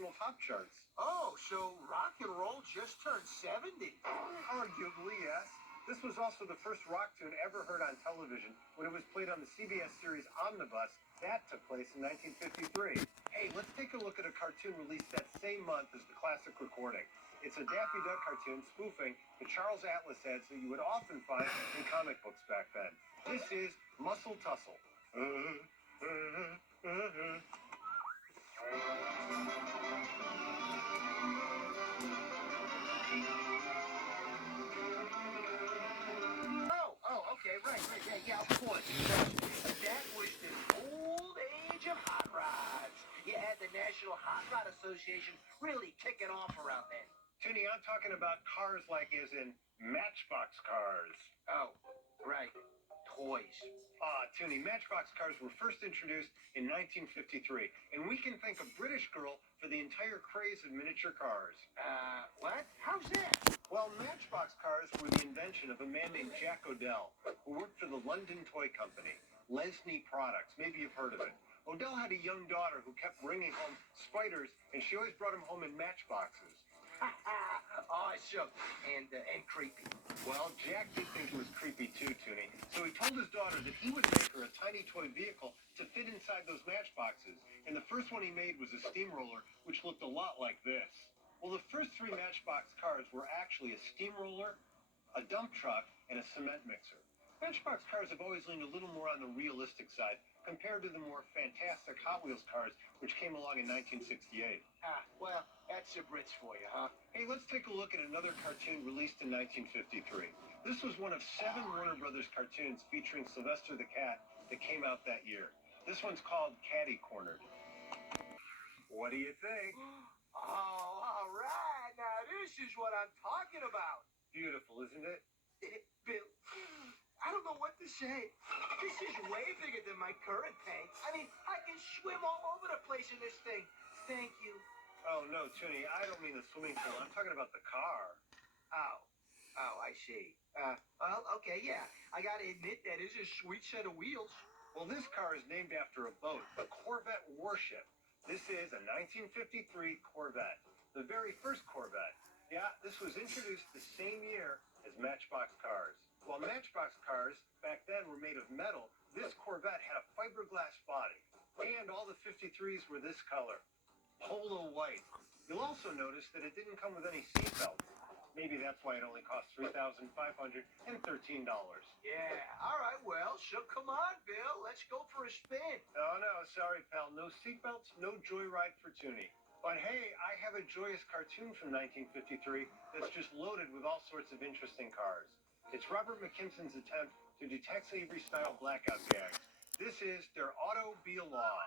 national top charts. Oh, so rock and roll just turned 70. Arguably, yes. This was also the first rock tune ever heard on television when it was played on the CBS series Omnibus. That took place in 1953. Hey, let's take a look at a cartoon released that same month as the classic recording. It's a Daffy Duck cartoon spoofing the Charles Atlas ads that you would often find in comic books back then. This is Muscle Tussle. Okay, right, yeah, of course. That was the old age of hot rods. You had the National Hot Rod Association really kicking off around then. Toonie, I'm talking about cars like as in Matchbox cars. Oh, right. Toys. Toonie, Matchbox cars were first introduced in 1953, and we can thank a British girl for the entire craze of miniature cars. What? How's that? Well, Matchbox cars were the invention of a man named Jack Odell, who worked for the London toy company, Lesney Products. Maybe you've heard of it. Odell had a young daughter who kept bringing home spiders, and she always brought them home in matchboxes. Awesome. And creepy. Well, Jack did think it was creepy too, Toonie. So he told his daughter that he would make her a tiny toy vehicle to fit inside those matchboxes. And the first one he made was a steamroller, which looked a lot like this. Well, the first three Matchbox cars were actually a steamroller, a dump truck, and a cement mixer. Matchbox cars have always leaned a little more on the realistic side compared to the more fantastic Hot Wheels cars, which came along in 1968. Well, that's the Brits for you, huh? Hey, let's take a look at another cartoon released in 1953. This was one of 7 Warner Brothers cartoons featuring Sylvester the Cat that came out that year. This one's called Catty Cornered. What do you think? Oh, all right. Now, this is what I'm talking about. Beautiful, isn't it? Bill, I don't know what to say. This is way bigger than my current tank. I mean, I can swim all over the place in this thing. Thank you. Oh, no, Toonie, I don't mean the swimming pool. I'm talking about the car. Oh, I see. Well, okay, yeah. I gotta admit that is a sweet set of wheels. Well, this car is named after a boat, a Corvette warship. This is a 1953 Corvette, the very first Corvette. Yeah, this was introduced the same year as Matchbox cars. While Matchbox cars back then were made of metal, this Corvette had a fiberglass body. And all the 53s were this color, polo white. You'll also notice that it didn't come with any seatbelts. Maybe that's why it only cost $3,513. Yeah, all right, well, so come on, Bill. Let's go for a spin. Oh, no, sorry, pal. No seatbelts, no joyride for Toonie. But hey, I have a joyous cartoon from 1953 that's just loaded with all sorts of interesting cars. It's Robert McKimson's attempt to do Tex Avery-style blackout gags. This is their Auto-Be-a-Law.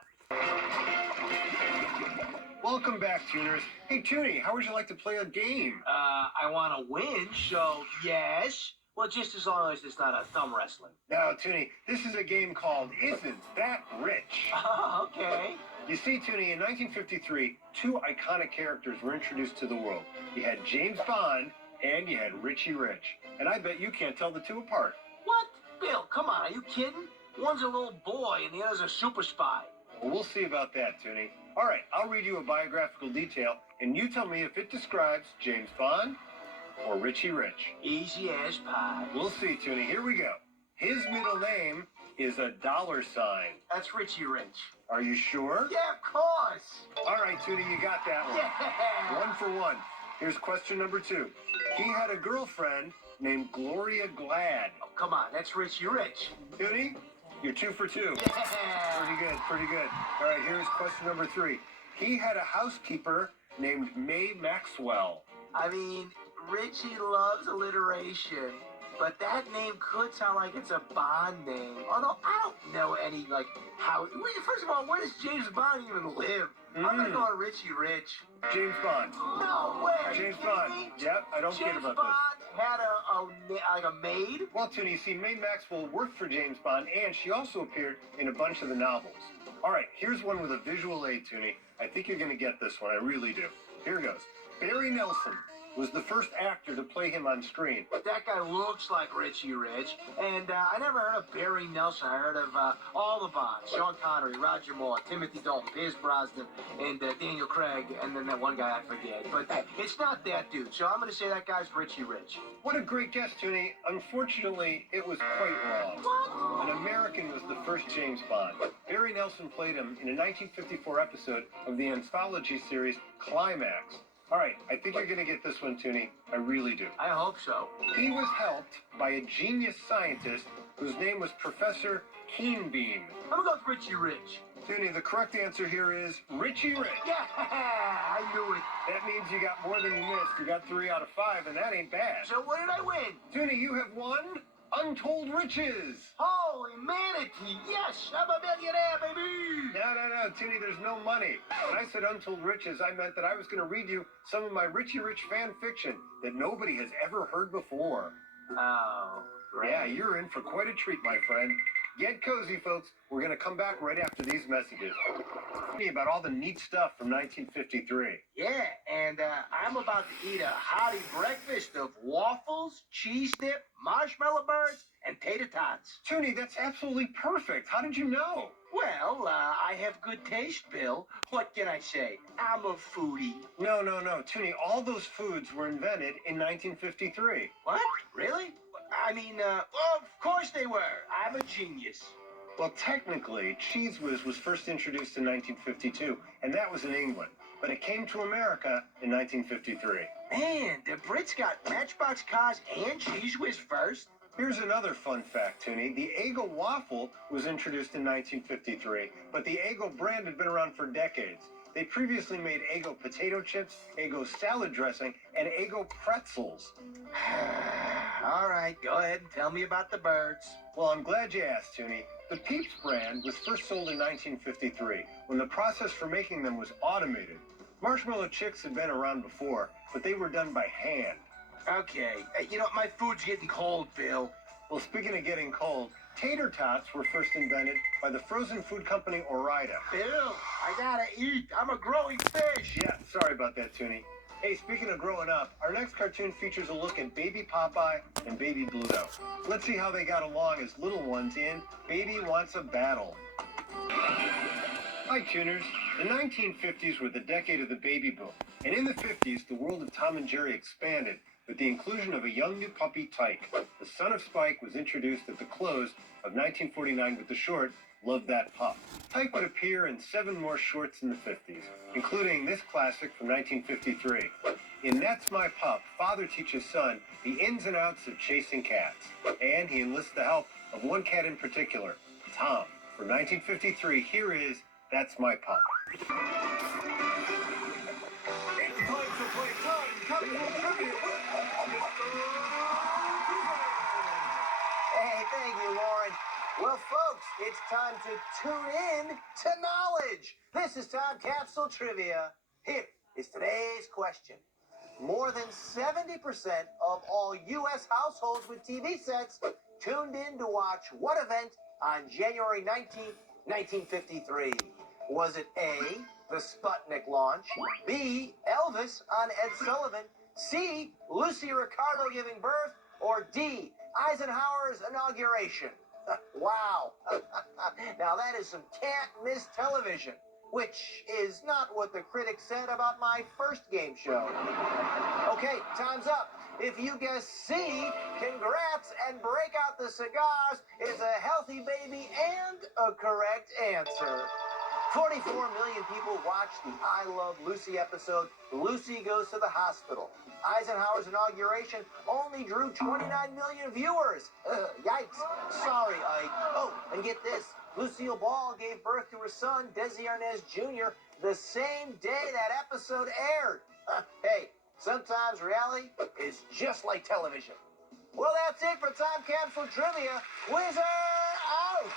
Welcome back, tuners. Hey, Toonie, how would you like to play a game? I want to win, so yes. Well, just as long as it's not a thumb wrestling. Now, Toonie, this is a game called Isn't That Rich? Oh, okay. You see, Toonie, in 1953, 2 iconic characters were introduced to the world. You had James Bond, and you had Richie Rich. And I bet you can't tell the two apart. What? Bill, come on, are you kidding? One's a little boy and the other's a super spy. Well, we'll see about that, Toonie. All right, I'll read you a biographical detail, and you tell me if it describes James Bond or Richie Rich. Easy as pie. We'll see, Toonie. Here we go. His middle name is a $. That's Richie Rich. Are you sure? Yeah, of course. All right, Toonie, you got that one. Yeah. 1 for 1. Here's question number 2. He had a girlfriend named Gloria Glad. Oh, come on, that's Richie Rich. Toonie, you're 2 for 2. Yeah. Pretty good, pretty good. All right, here's question number 3. He had a housekeeper named Mae Maxwell. I mean, Richie loves alliteration, but that name could sound like it's a Bond name. Although I don't know any, how... First of all, where does James Bond even live? I'm going to go with Richie Rich. James Bond. No way. James Bond. Yep, I don't kid about James Bond had a maid? Well, Toonie, you see, Mae Maxwell worked for James Bond, and she also appeared in a bunch of the novels. All right, here's one with a visual aid, Toonie. I think you're going to get this one. I really do. Here goes. Barry Nelson, was the first actor to play him on screen. That guy looks like Richie Rich. And I never heard of Barry Nelson. I heard of all the Bonds. Sean Connery, Roger Moore, Timothy Dalton, Pierce Brosnan, and Daniel Craig, and then that one guy I forget. But it's not that dude, so I'm going to say that guy's Richie Rich. What a great guess, Toonie. Unfortunately, it was quite wrong. What? An American was the first James Bond. Barry Nelson played him in a 1954 episode of the anthology series Climax. All right, I think you're going to get this one, Toonie. I really do. I hope so. He was helped by a genius scientist whose name was Professor Keenbeam. I'm going to go with Richie Rich. Toonie, the correct answer here is Richie Rich. Yeah, I knew it. That means you got more than you missed. You got 3 out of 5, and that ain't bad. So what did I win? Toonie, you have won Untold Riches. Holy manatee, yes, I'm a millionaire, baby. No, Toonie, there's no money. When I said Untold Riches, I meant that I was going to read you some of my Richie Rich fan fiction that nobody has ever heard before. Oh, great. Yeah, you're in for quite a treat, my friend. Get cozy, folks. We're going to come back right after these messages. About all the neat stuff from 1953. Yeah, and I'm about to eat a hearty breakfast of waffles, cheese dip, marshmallow birds, and tater tots. Toonie, that's absolutely perfect. How did you know? Well, I have good taste, Bill. What can I say? I'm a foodie. No. Toonie, all those foods were invented in 1953. What? Really? I mean, of course they were. I'm a genius. Well, technically, Cheese Whiz was first introduced in 1952, and that was in England. But it came to America in 1953. Man, the Brits got Matchbox cars and Cheese Whiz first. Here's another fun fact, Toonie. The Eggo waffle was introduced in 1953, but the Eggo brand had been around for decades. They previously made Eggo potato chips, Eggo salad dressing, and Eggo pretzels. All right, go ahead and tell me about the birds. Well, I'm glad you asked, Toonie. The Peeps brand was first sold in 1953, when the process for making them was automated. Marshmallow Chicks had been around before, but they were done by hand. Okay, you know, my food's getting cold, Bill. Well, speaking of getting cold, tater tots were first invented by the frozen food company Ore-Ida. Bill, I gotta eat. I'm a growing fish. Yeah, sorry about that, Toonie. Hey, speaking of growing up, our next cartoon features a look at Baby Popeye and Baby Bluto. Let's see how they got along as little ones in Baby Wants a Battle. Hi, tuners. The 1950s were the decade of the baby boom. And in the 50s, the world of Tom and Jerry expanded with the inclusion of a young new puppy, Tyke. The son of Spike was introduced at the close of 1949 with the short, Love That Pup. Tyke would appear in 7 more shorts in the 50s, including this classic from 1953. In That's My Pup, father teaches son the ins and outs of chasing cats. And he enlists the help of one cat in particular, Tom. From 1953, here is That's My Pup. It's time to play Time Capsule Trivia. Hey, thank you, Lauren. Well, folks, it's time to tune in to knowledge. This is Time Capsule Trivia. Here is today's question. More than 70% of all U.S. households with TV sets tuned in to watch what event on January 19th, 1953? Was it A, the Sputnik launch, B, Elvis on Ed Sullivan, C, Lucy Ricardo giving birth, or D, Eisenhower's inauguration? Wow. Now that is some can't-miss television, which is not what the critics said about my first game show. Okay, time's up. If you guess C, congrats and break out the cigars. It's a healthy baby and a correct answer. 44 million people watched the I Love Lucy episode, Lucy Goes to the Hospital. Eisenhower's inauguration only drew 29 million viewers. Yikes. Sorry, Ike. Oh, and get this. Lucille Ball gave birth to her son, Desi Arnaz Jr., the same day that episode aired. Hey, sometimes reality is just like television. Well, that's it for Time Capsule Trivia. Whizzer out!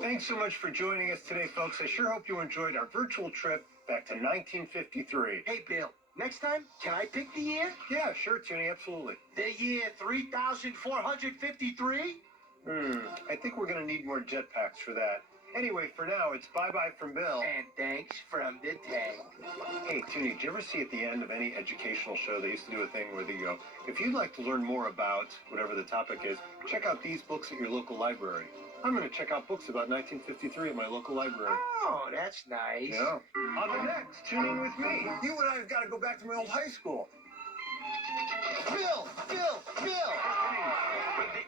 Thanks so much for joining us today, folks. I sure hope you enjoyed our virtual trip back to 1953. Hey, Bill, next time, can I pick the year? Yeah, sure, Toonie, absolutely. The year 3453? I think we're going to need more jetpacks for that. Anyway, for now, it's bye-bye from Bill. And thanks from the tank. Hey, Toonie, did you ever see at the end of any educational show, they used to do a thing where they go, if you'd like to learn more about whatever the topic is, check out these books at your local library. I'm going to check out books about 1953 at my local library. Oh, that's nice. Yeah. On the next, tune in with me. You and I have got to go back to my old high school. Bill!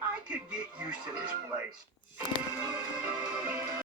I could get used to this place.